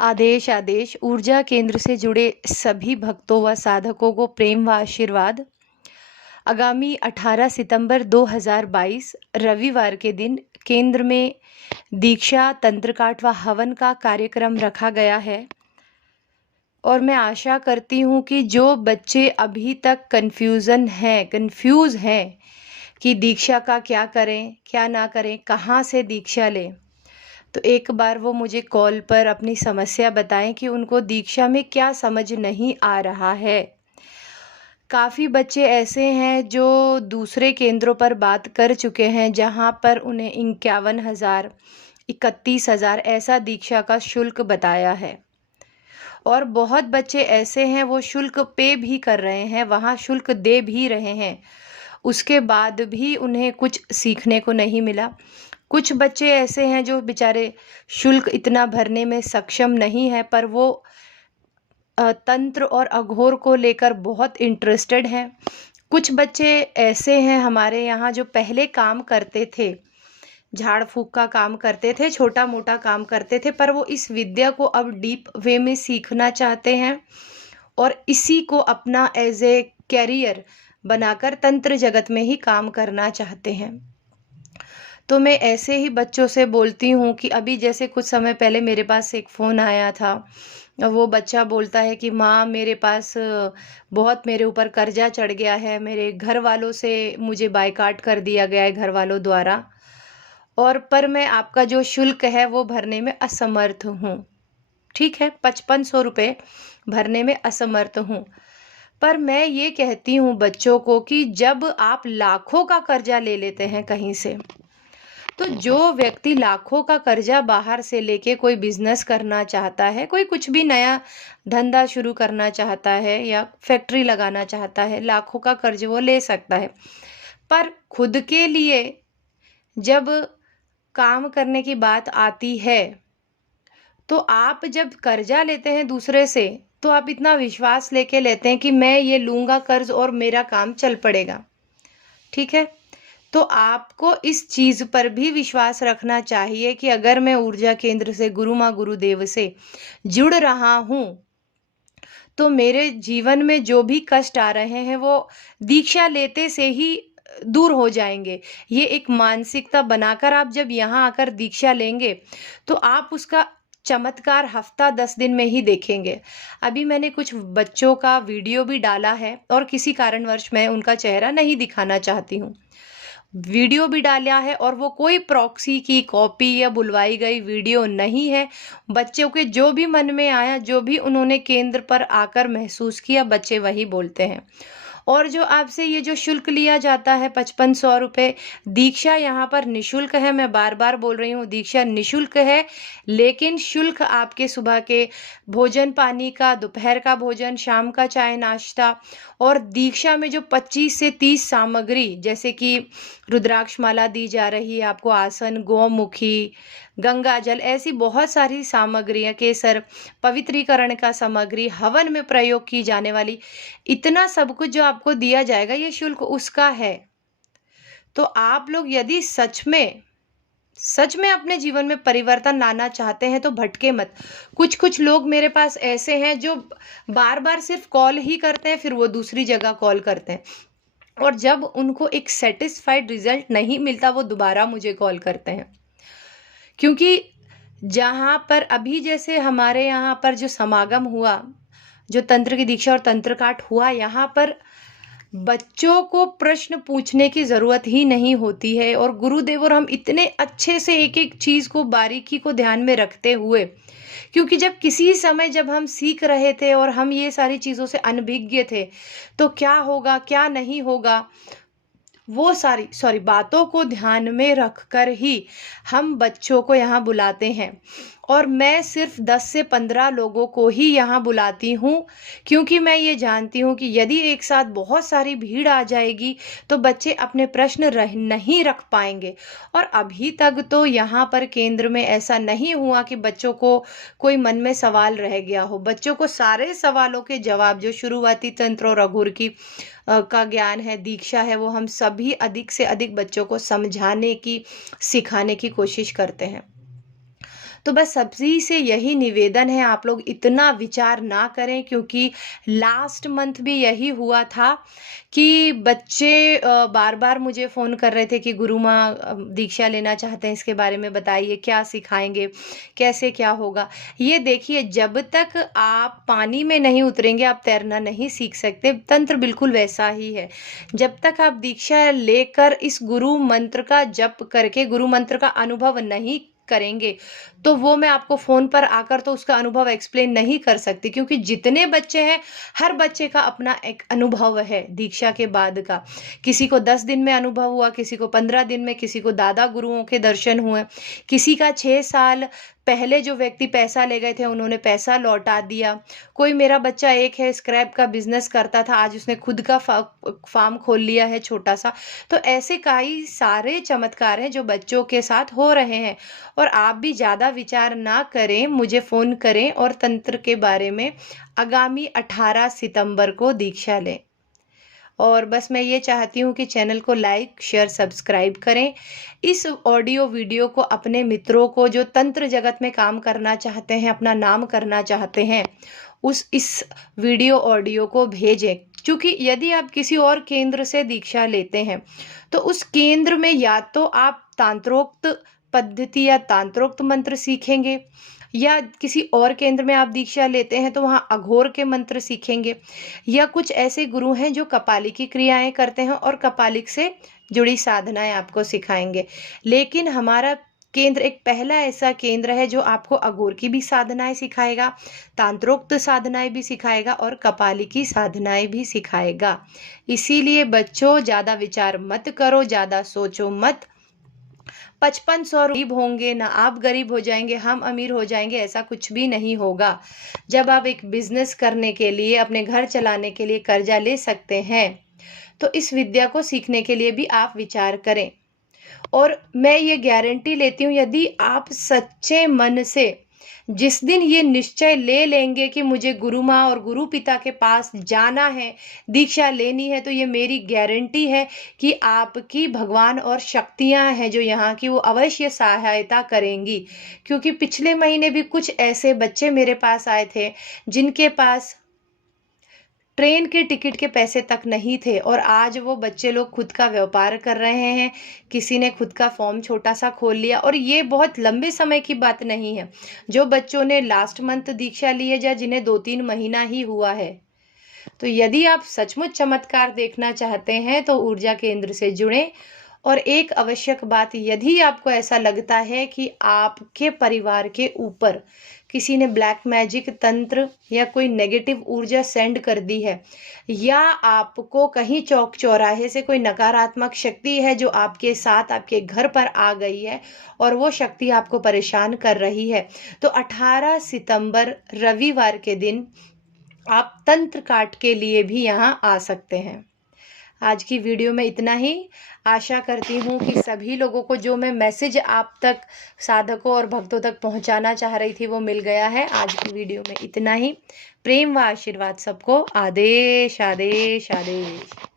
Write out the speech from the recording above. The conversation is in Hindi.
आदेश आदेश ऊर्जा केंद्र से जुड़े सभी भक्तों व साधकों को प्रेम व आशीर्वाद। आगामी 18 सितंबर 2022 रविवार के दिन केंद्र में दीक्षा, तंत्रकाट व हवन का कार्यक्रम रखा गया है और मैं आशा करती हूँ कि जो बच्चे अभी तक कंफ्यूज हैं कि दीक्षा का क्या करें, क्या ना करें, कहाँ से दीक्षा लें, तो एक बार वो मुझे कॉल पर अपनी समस्या बताएं कि उनको दीक्षा में क्या समझ नहीं आ रहा है। काफ़ी बच्चे ऐसे हैं जो दूसरे केंद्रों पर बात कर चुके हैं जहां पर उन्हें 51,000, 31,000 ऐसा दीक्षा का शुल्क बताया है और बहुत बच्चे ऐसे हैं वो शुल्क पे भी कर रहे हैं, वहाँ शुल्क दे भी रहे हैं, उसके बाद भी उन्हें कुछ सीखने को नहीं मिला। कुछ बच्चे ऐसे हैं जो बेचारे शुल्क इतना भरने में सक्षम नहीं है, पर वो तंत्र और अघोर को लेकर बहुत इंटरेस्टेड हैं। कुछ बच्चे ऐसे हैं हमारे यहाँ जो पहले काम करते थे, झाड़ फूँक का काम करते थे, छोटा मोटा काम करते थे, पर वो इस विद्या को अब डीप वे में सीखना चाहते हैं और इसी को अपना एज ए कैरियर बनाकर तंत्र जगत में ही काम करना चाहते हैं। तो मैं ऐसे ही बच्चों से बोलती हूँ कि अभी जैसे कुछ समय पहले मेरे पास एक फ़ोन आया था, वो बच्चा बोलता है कि माँ मेरे पास बहुत मेरे ऊपर कर्जा चढ़ गया है, मेरे घर वालों से मुझे बायकॉट कर दिया गया है घर वालों द्वारा, और पर मैं आपका जो शुल्क है वो भरने में असमर्थ हूँ। ठीक है, 5500 रुपये भरने में असमर्थ हूँ। पर मैं ये कहती हूँ बच्चों को कि जब आप लाखों का कर्जा ले लेते हैं कहीं से, तो जो व्यक्ति लाखों का कर्जा बाहर से लेके कोई बिजनेस करना चाहता है, कोई कुछ भी नया धंधा शुरू करना चाहता है या फैक्ट्री लगाना चाहता है, लाखों का कर्ज वो ले सकता है। पर खुद के लिए जब काम करने की बात आती है, तो आप जब कर्जा लेते हैं दूसरे से, तो आप इतना विश्वास लेके लेते हैं कि मैं ये लूँगा कर्ज और मेरा काम चल पड़ेगा। ठीक है, तो आपको इस चीज़ पर भी विश्वास रखना चाहिए कि अगर मैं ऊर्जा केंद्र से, गुरु माँ गुरुदेव से जुड़ रहा हूँ, तो मेरे जीवन में जो भी कष्ट आ रहे हैं वो दीक्षा लेते से ही दूर हो जाएंगे। ये एक मानसिकता बनाकर आप जब यहाँ आकर दीक्षा लेंगे तो आप उसका चमत्कार हफ्ता 10 दिन में ही देखेंगे। अभी मैंने कुछ बच्चों का वीडियो भी डाला है और किसी कारणवश मैं उनका चेहरा नहीं दिखाना चाहती हूँ। वीडियो भी डाला है और वो कोई प्रॉक्सी की कॉपी या बुलवाई गई वीडियो नहीं है। बच्चों के जो भी मन में आया, जो भी उन्होंने केंद्र पर आकर महसूस किया, बच्चे वही बोलते हैं। और जो आपसे ये जो शुल्क लिया जाता है 5500 रुपये, दीक्षा यहाँ पर निशुल्क है। मैं बार बार बोल रही हूँ, दीक्षा निशुल्क है, लेकिन शुल्क आपके सुबह के भोजन पानी का, दोपहर का भोजन, शाम का चाय नाश्ता, और दीक्षा में जो 25 से 30 सामग्री, जैसे कि रुद्राक्ष माला दी जा रही है आपको, आसन, गौमुखी, गंगा जल, ऐसी बहुत सारी सामग्रियाँ, केसर, पवित्रीकरण का सामग्री, हवन में प्रयोग की जाने वाली, इतना सब कुछ जो आपको दिया जाएगा, ये शुल्क उसका है। तो आप लोग यदि सच में अपने जीवन में परिवर्तन लाना चाहते हैं तो भटके मत। कुछ लोग मेरे पास ऐसे हैं जो बार बार सिर्फ कॉल ही करते हैं, फिर वो दूसरी जगह कॉल करते हैं, और जब उनको एक सेटिस्फाइड रिजल्ट नहीं मिलता वो दोबारा मुझे कॉल करते हैं। क्योंकि जहाँ पर अभी जैसे हमारे यहाँ पर जो समागम हुआ, जो तंत्र की दीक्षा और तंत्रकाट हुआ, यहाँ पर बच्चों को प्रश्न पूछने की ज़रूरत ही नहीं होती है, और गुरुदेव और हम इतने अच्छे से एक एक चीज़ को, बारीकी को ध्यान में रखते हुए, क्योंकि जब किसी समय जब हम सीख रहे थे और हम ये सारी चीज़ों से अनभिज्ञ थे, तो क्या होगा क्या नहीं होगा, वो सारी बातों को ध्यान में रखकर ही हम बच्चों को यहाँ बुलाते हैं। और मैं सिर्फ 10 से 15 लोगों को ही यहाँ बुलाती हूँ, क्योंकि मैं ये जानती हूँ कि यदि एक साथ बहुत सारी भीड़ आ जाएगी तो बच्चे अपने प्रश्न नहीं रख पाएंगे। और अभी तक तो यहाँ पर केंद्र में ऐसा नहीं हुआ कि बच्चों को कोई मन में सवाल रह गया हो। बच्चों को सारे सवालों के जवाब, जो शुरुआती तंत्र और अघोर की का ज्ञान है, दीक्षा है, वो हम सभी अधिक से अधिक बच्चों को समझाने की, सिखाने की कोशिश करते हैं। तो बस सभी से यही निवेदन है, आप लोग इतना विचार ना करें, क्योंकि लास्ट मंथ भी यही हुआ था कि बच्चे बार बार मुझे फ़ोन कर रहे थे कि गुरु माँ दीक्षा लेना चाहते हैं, इसके बारे में बताइए, क्या सिखाएंगे, कैसे क्या होगा। ये देखिए, जब तक आप पानी में नहीं उतरेंगे आप तैरना नहीं सीख सकते। तंत्र बिल्कुल वैसा ही है, जब तक आप दीक्षा लेकर इस गुरु मंत्र का जप करके गुरु मंत्र का अनुभव नहीं करेंगे, तो वो मैं आपको फ़ोन पर आकर तो उसका अनुभव एक्सप्लेन नहीं कर सकती, क्योंकि जितने बच्चे हैं हर बच्चे का अपना एक अनुभव है दीक्षा के बाद का। किसी को 10 दिन में अनुभव हुआ, किसी को 15 दिन में, किसी को दादा गुरुओं के दर्शन हुए, किसी का 6 साल पहले जो व्यक्ति पैसा ले गए थे उन्होंने पैसा लौटा दिया। कोई मेरा बच्चा एक है, स्क्रैप का बिजनेस करता था, आज उसने खुद का फार्म खोल लिया है छोटा सा। तो ऐसे कई सारे चमत्कार हैं जो बच्चों के साथ हो रहे हैं। और आप भी ज़्यादा विचार ना करें, मुझे फ़ोन करें और तंत्र के बारे में आगामी 18 सितंबर को दीक्षा लें। और बस मैं ये चाहती हूँ कि चैनल को लाइक, शेयर, सब्सक्राइब करें। इस ऑडियो वीडियो को अपने मित्रों को जो तंत्र जगत में काम करना चाहते हैं, अपना नाम करना चाहते हैं, इस वीडियो ऑडियो को भेजें। क्योंकि यदि आप किसी और केंद्र से दीक्षा लेते हैं तो उस केंद्र में या तो आप तांत्रोक्त पद्धति या तांत्रोक्त मंत्र सीखेंगे, या किसी और केंद्र में आप दीक्षा लेते हैं तो वहाँ अघोर के मंत्र सीखेंगे, या कुछ ऐसे गुरु हैं जो कपाली की क्रियाएं करते हैं और कपालिक से जुड़ी साधनाएं आपको सिखाएंगे। लेकिन हमारा केंद्र एक पहला ऐसा केंद्र है जो आपको अघोर की भी साधनाएं सिखाएगा, तांत्रोक्त साधनाएं भी सिखाएगा और कपाली की साधनाएं भी सिखाएगा। इसीलिए बच्चों, ज़्यादा विचार मत करो, ज़्यादा सोचो मत। 5500 गरीब होंगे ना, आप गरीब हो जाएंगे, हम अमीर हो जाएंगे, ऐसा कुछ भी नहीं होगा। जब आप एक बिजनेस करने के लिए, अपने घर चलाने के लिए कर्जा ले सकते हैं, तो इस विद्या को सीखने के लिए भी आप विचार करें। और मैं ये गारंटी लेती हूँ, यदि आप सच्चे मन से जिस दिन ये निश्चय ले लेंगे कि मुझे गुरु माँ और गुरु पिता के पास जाना है, दीक्षा लेनी है, तो ये मेरी गारंटी है कि आपकी भगवान और शक्तियाँ हैं जो यहाँ की, वो अवश्य सहायता करेंगी। क्योंकि पिछले महीने भी कुछ ऐसे बच्चे मेरे पास आए थे जिनके पास ट्रेन के टिकट के पैसे तक नहीं थे, और आज वो बच्चे लोग खुद का व्यापार कर रहे हैं। किसी ने खुद का फॉर्म छोटा सा खोल लिया, और ये बहुत लंबे समय की बात नहीं है। जो बच्चों ने लास्ट मंथ दीक्षा ली है या जिन्हें 2-3 महीना ही हुआ है। तो यदि आप सचमुच चमत्कार देखना चाहते हैं तो ऊर्जा केंद्र से जुड़ें। और एक आवश्यक बात, यदि आपको ऐसा लगता है कि आपके परिवार के ऊपर किसी ने ब्लैक मैजिक तंत्र या कोई नेगेटिव ऊर्जा सेंड कर दी है, या आपको कहीं चौक चौराहे से कोई नकारात्मक शक्ति है जो आपके साथ आपके घर पर आ गई है और वो शक्ति आपको परेशान कर रही है, तो 18 सितंबर रविवार के दिन आप तंत्र काट के लिए भी यहाँ आ सकते हैं। आज की वीडियो में इतना ही। आशा करती हूँ कि सभी लोगों को जो मैं मैसेज आप तक, साधकों और भक्तों तक पहुँचाना चाह रही थी, वो मिल गया है। आज की वीडियो में इतना ही। प्रेम व आशीर्वाद सबको। आदेश आदेश आदेश।